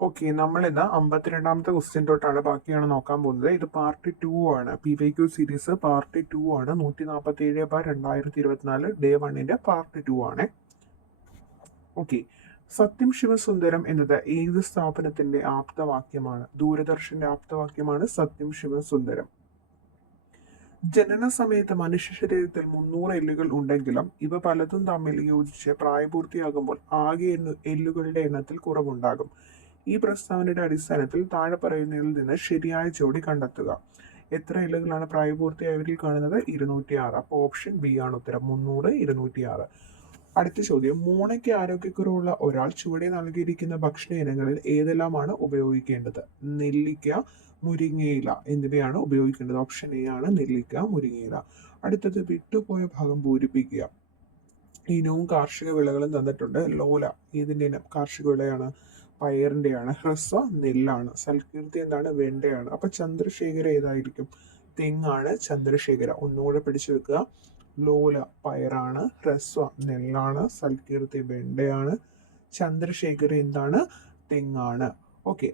Okay, നമ്മൾ ഇന്ന് 52ാമത്തെ question തൊട്ടാണ് ബാക്കിയാണ് നോക്കാൻ പോകുന്നത്. ഇത് പാർട്ട് 2 ആണ്. PYQ സീരീസ് പാർട്ട് 2 ആണ്. 147/2024 ഡേ 1ന്റെ പാർട്ട് 2 ആണ്. ഓക്കെ, സത്യം ശിവസുന്ദരം എന്നത് ഏത് സ്ഥാപനത്തിന്റെ ആപ്തവാക്യമാണ്? ദൂരദർശന്റെ ആപ്തവാക്യമാണ് സത്യം ശിവസുന്ദരം. ജനന സമയത്ത് മനുഷ്യ ശരീരത്തിൽ 300 എല്ലുകൾ ഉണ്ടെങ്കിലും ഇവ പലതും തമ്മിൽ യോജിച്ച് പ്രായപൂർത്തിയാകുമ്പോൾ ആകെ എല്ലുകളുടെ എണ്ണത്തിൽ കുറവുണ്ടാകും. ഈ പ്രസ്താവനയുടെ അടിസ്ഥാനത്തിൽ താഴെ പറയുന്നതിൽ നിന്ന് ശരിയായ ജോഡി കണ്ടെത്തുക. എത്ര എല്ലുകളാണ് പ്രായപൂർത്തിയായവരിൽ കാണുന്നത്? 206. അപ്പോൾ ഓപ്ഷൻ ബി ആണ് ഉത്തരം. 300, 206. അടുത്ത ചോദ്യം, മോണയ്ക്ക് ആരോഗ്യക്കുറവുള്ള ഒരാൾ ചുവടെ നൽകിയിരിക്കുന്ന ഭക്ഷണ ഇനങ്ങളിൽ ഏതെല്ലാമാണ് ഉപയോഗിക്കേണ്ടത്? നെല്ലിക്ക, മുരിങ്ങയില എന്നിവയാണ് ഉപയോഗിക്കേണ്ടത്. ഓപ്ഷൻ എ ആണ് നെല്ലിക്ക, മുരിങ്ങയില. അടുത്തത്, വിട്ടുപോയ ഭാഗം പൂരിപ്പിക്കുക. ഇനവും കാർഷിക വിളകളും തന്നിട്ടുണ്ട്. ലോല ഏതിന്റെ ഇനം? കാർഷിക വിളയാണ്. പയറിന്റെയാണ്. ഹ്രസ്വ നെല്ലാണ്. സൽകീർത്തി എന്താണ്? വെണ്ടയാണ്. അപ്പൊ ചന്ദ്രശേഖര ഏതായിരിക്കും? തെങ്ങാണ്. ചന്ദ്രശേഖര ഒന്നുകൂടെ പിടിച്ചു വെക്കുക. ലോല പയറാണ്. ഹ്രസ്വ നെല്ലാണ്. സൽകീർത്തി വെണ്ടയാണ്. ചന്ദ്രശേഖര എന്താണ്? തെങ്ങാണ്. ഓക്കെ,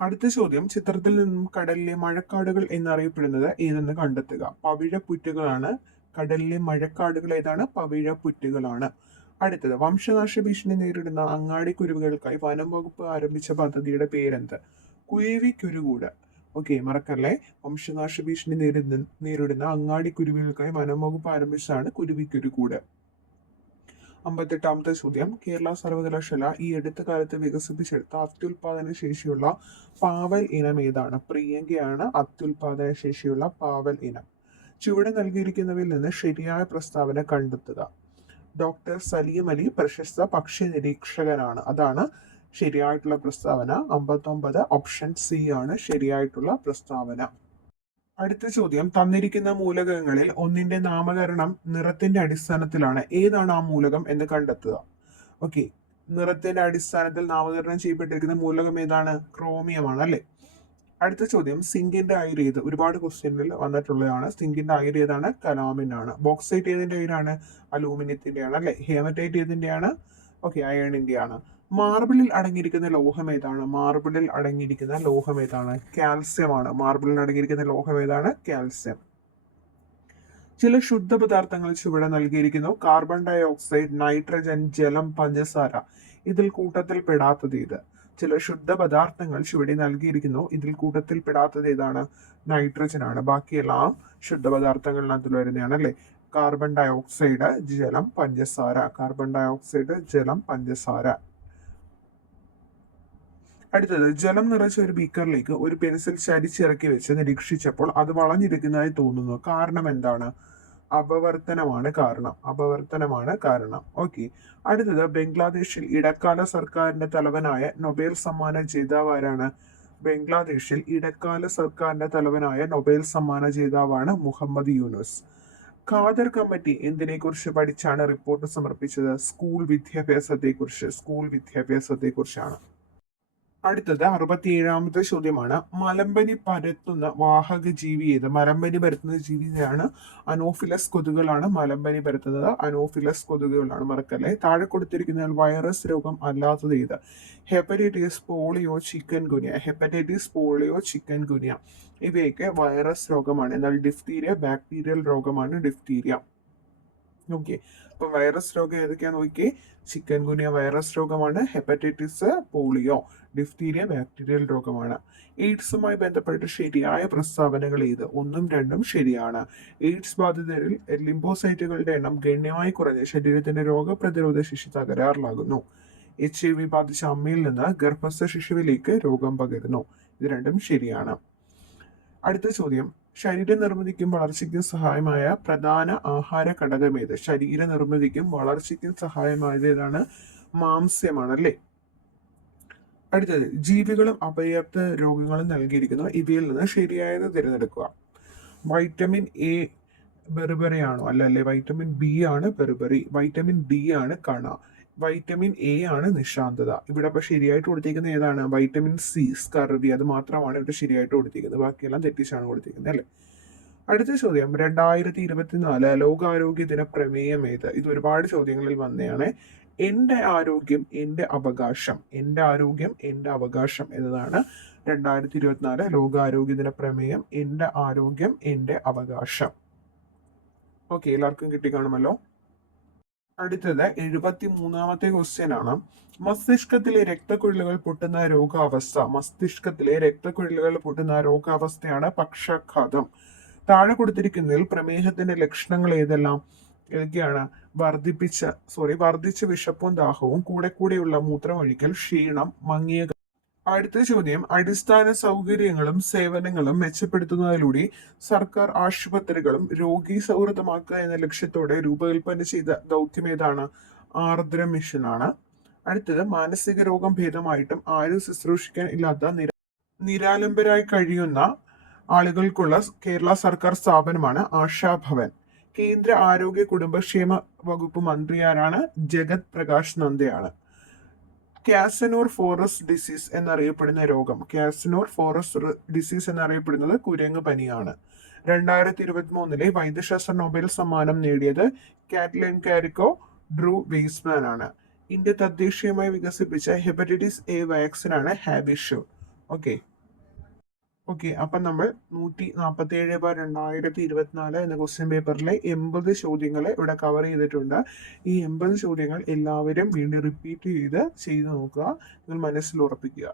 അടുത്ത ചോദ്യം, ചിത്രത്തിൽ നിന്നും കടലിലെ മഴക്കാടുകൾ എന്നറിയപ്പെടുന്നത് ഏതെന്ന് കണ്ടെത്തുക. പവിഴപ്പുറ്റുകളാണ്. കടലിലെ മഴക്കാടുകൾ ഏതാണ്? പവിഴപ്പുറ്റുകളാണ്. അടുത്തത്, വംശനാശ ഭീഷണി നേരിടുന്ന അങ്ങാടി കുരുവികൾക്കായി വനം വകുപ്പ് ആരംഭിച്ച പദ്ധതിയുടെ പേരെന്ത്? കുരുവിക്കുരുകൂട്. ഓക്കെ, മറക്കല്ലേ. വംശനാശ ഭീഷണി നേരിടുന്ന അങ്ങാടി കുരുവികൾക്കായി വനം വകുപ്പ് ആരംഭിച്ചതാണ് കുരുവിക്കുരുകൂട്. 58ാമത്തെ ചോദ്യം, കേരള സർവകലാശാല ഈ അടുത്ത കാലത്ത് വികസിപ്പിച്ചെടുത്ത അത്യുൽപാദന ശേഷിയുള്ള പാവൽ ഇനം ഏതാണ്? പ്രിയങ്കയാണ് അത്യുൽപാദന ശേഷിയുള്ള പാവൽ ഇനം. ചുവടെ നൽകിയിരിക്കുന്നവയിൽ നിന്ന് ശരിയായ പ്രസ്താവന കണ്ടെത്തുക. ഡോക്ടർ സലീം അലി പ്രശസ്ത പക്ഷി നിരീക്ഷകനാണ്. അതാണ് ശരിയായിട്ടുള്ള പ്രസ്താവന. 59, ഓപ്ഷൻ സി ആണ് ശരിയായിട്ടുള്ള പ്രസ്താവന. അടുത്ത ചോദ്യം, തന്നിരിക്കുന്ന മൂലകങ്ങളിൽ ഒന്നിന്റെ നാമകരണം നിറത്തിന്റെ അടിസ്ഥാനത്തിലാണ്. ഏതാണ് ആ മൂലകം എന്ന് കണ്ടെത്തുക. ഓക്കെ, നിറത്തിന്റെ അടിസ്ഥാനത്തിൽ നാമകരണം ചെയ്യപ്പെട്ടിരിക്കുന്ന മൂലകം ഏതാണ്? ക്രോമിയമാണ് അല്ലെ. അടുത്ത ചോദ്യം, സിങ്കിന്റെ അയിര് ഏത്? ഒരുപാട് ക്വസ്റ്റ്യനിൽ വന്നിട്ടുള്ളതാണ്. സിങ്കിന്റെ അയിര് ഏതാണ്? കലാമിനാണ്. ബോക്സൈറ്റ് ഏതിന്റെ അയിരാണ്? അലൂമിനിയത്തിന്റെയാണ് അല്ലെ. ഹേമറ്റൈറ്റ് ഏതിന്റെയാണ്? ഓക്കെ, അയണിന്റെയാണ്. മാർബിളിൽ അടങ്ങിയിരിക്കുന്ന ലോഹം ഏതാണ്? മാർബിളിൽ അടങ്ങിയിരിക്കുന്ന ലോഹം ഏതാണ്? കാൽസ്യം ആണ്. മാർബിളിൽ അടങ്ങിയിരിക്കുന്ന ലോഹം ഏതാണ്? കാൽസ്യം. ചില ശുദ്ധ പദാർത്ഥങ്ങൾ ചുവടെ നൽകിയിരിക്കുന്നു. കാർബൺ ഡൈ ഓക്സൈഡ്, നൈട്രജൻ, ജലം, പഞ്ചസാര. ഇതിൽ കൂട്ടത്തിൽ പെടാത്തത് ഏത്? ചില ശുദ്ധ പദാർത്ഥങ്ങൾ ചുവടെ നൽകിയിരിക്കുന്നു. ഇതിൽ കൂട്ടത്തിൽ പെടാത്തത് ഏതാണ്? നൈട്രജൻ ആണ്. ബാക്കിയെല്ലാം ശുദ്ധ പദാർത്ഥങ്ങളിനകത്തിൽ വരുന്നതാണ് അല്ലെ. കാർബൺ ഡൈ ഓക്സൈഡ്, ജലം, പഞ്ചസാര. കാർബൺ ഡൈ ഓക്സൈഡ്, ജലം, പഞ്ചസാര. അടുത്തത്, ജലം നിറച്ച ഒരു ബീക്കറിലേക്ക് ഒരു പെൻസിൽ ചരിച്ചിറക്കി വെച്ച് നിരീക്ഷിച്ചപ്പോൾ അത് വളഞ്ഞിരിക്കുന്നതായി തോന്നുന്നു. കാരണം എന്താണ്? അപവർത്തനമാണ് കാരണം. ഓക്കെ, അടുത്തത്, ബംഗ്ലാദേശിൽ ഇടക്കാല സർക്കാരിന്റെ തലവനായ നൊബേൽ സമ്മാന ജേതാവ് ആരാണ്? ബംഗ്ലാദേശിൽ ഇടക്കാല സർക്കാരിന്റെ തലവനായ നൊബേൽ സമ്മാന ജേതാവാണ് മുഹമ്മദ് യൂനുസ്. ഖാദർ കമ്മിറ്റി എന്തിനെ കുറിച്ച് പഠിച്ചാണ് റിപ്പോർട്ട് സമർപ്പിച്ചത്? സ്കൂൾ വിദ്യാഭ്യാസത്തെക്കുറിച്ചാണ്. അടുത്തത് 67ാമത്തെ ചോദ്യമാണ്, മലമ്പനി പരത്തുന്ന വാഹക ജീവി ഏത്? മലമ്പനി പരത്തുന്ന ജീവിയാണ് അനോഫിലസ് കൊതുകുകളാണ്. മലമ്പനി പരത്തുന്നത് അനോഫിലസ് കൊതുകുകളാണ്. മറക്കല്ലേ. താഴെ കൊടുത്തിരിക്കുന്ന വൈറസ് രോഗം അല്ലാത്തത് ഏത്? Hepatitis, polio, chikungunya. ഇവയൊക്കെ വൈറസ് രോഗമാണ്. എന്നാൽ ഡിഫ്തീരിയ ബാക്ടീരിയൽ രോഗമാണ്. ഡിഫ്തീരിയ. ഓക്കെ, അപ്പൊ വൈറസ് രോഗം ഏതൊക്കെയാന്ന് നോക്കിയേ. ചിക്കൻ ഗുനിയ വൈറസ് രോഗമാണ്. ഹെപ്പറ്റൈറ്റിസ്, പോളിയോ, ഡിഫ്തീരിയ ബാക്ടീരിയൽ രോഗമാണ്. എയ്ഡ്സുമായി ബന്ധപ്പെട്ട് ശരിയായ പ്രസ്താവനകൾ ഏത്? 1ഉം 2ഉം ശരിയാണ്. എയ്ഡ്സ് ബാധിതരിൽ ലിംഫോസൈറ്റുകളുടെ എണ്ണം ഗണ്യമായി കുറഞ്ഞ് ശരീരത്തിന്റെ രോഗപ്രതിരോധ ശേഷി തകരാറിലാകുന്നു. HIV ബാധിച്ച അമ്മയിൽ നിന്ന് ഗർഭസ്ഥ ശിശുവിലേക്ക് രോഗം പകരുന്നു. ഇത് രണ്ടും ശരിയാണ്. അടുത്ത ചോദ്യം, ശരീര നിർമ്മിതിക്കും വളർച്ചയ്ക്കും സഹായമായ പ്രധാന ആഹാര ഘടകം ഏത്? ശരീര നിർമ്മിതിക്കും വളർച്ചയ്ക്കും സഹായമായത് ഏതാണ്? മാംസ്യമാണ് അല്ലേ. അടുത്തത്, ജീവികളും അപര്യാപ്ത രോഗങ്ങളും നൽകിയിരിക്കുന്നു. ഇവയിൽ നിന്ന് ശരിയായത് തിരഞ്ഞെടുക്കുക. വൈറ്റമിൻ എ ബെർബറി ആണോ? അല്ലല്ലേ. വൈറ്റമിൻ ബി ആണ് ബെർബറി. വൈറ്റമിൻ ഡി ആണ് കണ. വൈറ്റമിൻ എ ആണ് നിശാന്തത. ഇവിടെ അപ്പൊ ശരിയായിട്ട് കൊടുത്തിരിക്കുന്നത് ഏതാണ്? Vitamin C, scurvy. അത് മാത്രമാണ് ഇവിടെ ശരിയായിട്ട് കൊടുത്തിരിക്കുന്നത്. ബാക്കിയെല്ലാം തെറ്റിച്ചാണ് കൊടുത്തിരിക്കുന്നത് അല്ലെ. അടുത്ത ചോദ്യം, 2024 ലോകാരോഗ്യ ദിന പ്രമേയം ഏത്? ഇത് ഒരുപാട് ചോദ്യങ്ങളിൽ വന്നതാണ്. എൻ്റെ ആരോഗ്യം എൻ്റെ അവകാശം, എൻ്റെ ആരോഗ്യം എൻ്റെ അവകാശം എന്നതാണ് 2024 ലോകാരോഗ്യ ദിന പ്രമേയം. എൻ്റെ ആരോഗ്യം എൻ്റെ അവകാശം. ഓക്കെ, എല്ലാവർക്കും കിട്ടിക്കാണുമല്ലോ. അടുത്തത് 73ാമത്തെ ക്വസ്റ്റ്യൻ ആണ്. മസ്തിഷ്കത്തിലെ രക്തക്കുഴലുകൾ പൊട്ടുന്ന രോഗാവസ്ഥ. മസ്തിഷ്കത്തിലെ രക്തക്കുഴലുകൾ പൊട്ടുന്ന രോഗാവസ്ഥയാണ് പക്ഷാഘാതം. താഴെ കൊടുത്തിരിക്കുന്നതിൽ പ്രമേഹത്തിന്റെ ലക്ഷണങ്ങൾ ഏതൊക്കെയാണ്? വർദ്ധിച്ച വിശപ്പും ദാഹവും, കൂടെയുള്ള മൂത്രമൊഴിക്കൽ, ക്ഷീണം, മങ്ങിയ. അടുത്ത ചോദ്യം, അടിസ്ഥാന സൗകര്യങ്ങളും സേവനങ്ങളും മെച്ചപ്പെടുത്തുന്നതിലൂടെ സർക്കാർ ആശുപത്രികളും രോഗി സൗഹൃദമാക്കുക എന്ന ലക്ഷ്യത്തോടെ രൂപകൽപ്പന ചെയ്ത ദൗത്യം ഏതാണ്? ആർദ്ര മിഷനാണ്. അടുത്തത്, മാനസിക രോഗം ഭേദമായിട്ടും ആരും ശുശ്രൂഷിക്കാൻ ഇല്ലാത്ത നിരാലംബരായി കഴിയുന്ന ആളുകൾക്കുള്ള കേരള സർക്കാർ സ്ഥാപനമാണ് ആശാഭവൻ. കേന്ദ്ര ആരോഗ്യ കുടുംബക്ഷേമ വകുപ്പ് മന്ത്രിയാരാണ്? ജഗത് പ്രകാശ് നന്ദയാണ്. കാസനൂർ ഫോറസ്റ്റ് ഡിസീസ് എന്നറിയപ്പെടുന്ന രോഗം. കാസനൂർ ഫോറസ്റ്റ് ഡിസീസ് എന്നറിയപ്പെടുന്നത് കുരങ്ങ് പനിയാണ്. 2023 വൈദ്യശാസ്ത്ര നൊബേൽ സമ്മാനം നേടിയത് കാറ്റ്ലിൻ കാരിക്കോ ഡ്രൂ വെയ്സ്മാൻ ആണ്. ഇന്ത്യ തദ്ദേശീയമായി വികസിപ്പിച്ച ഹെപ്പറ്റൈറ്റിസ് എ വാക്സിനാണ് ഹാബിഷ്യൂ. ഓക്കെ, അപ്പം നമ്മൾ 147/2024 എന്ന ക്വസ്റ്റ്യൻ പേപ്പറിലെ 80 ചോദ്യങ്ങൾ ഇവിടെ കവർ ചെയ്തിട്ടുണ്ട്. ഈ 80 ചോദ്യങ്ങൾ എല്ലാവരും വീണ്ടും റിപ്പീറ്റ് ചെയ്ത് നോക്കുക. നിങ്ങൾ മനസ്സിൽ ഉറപ്പിക്കുക.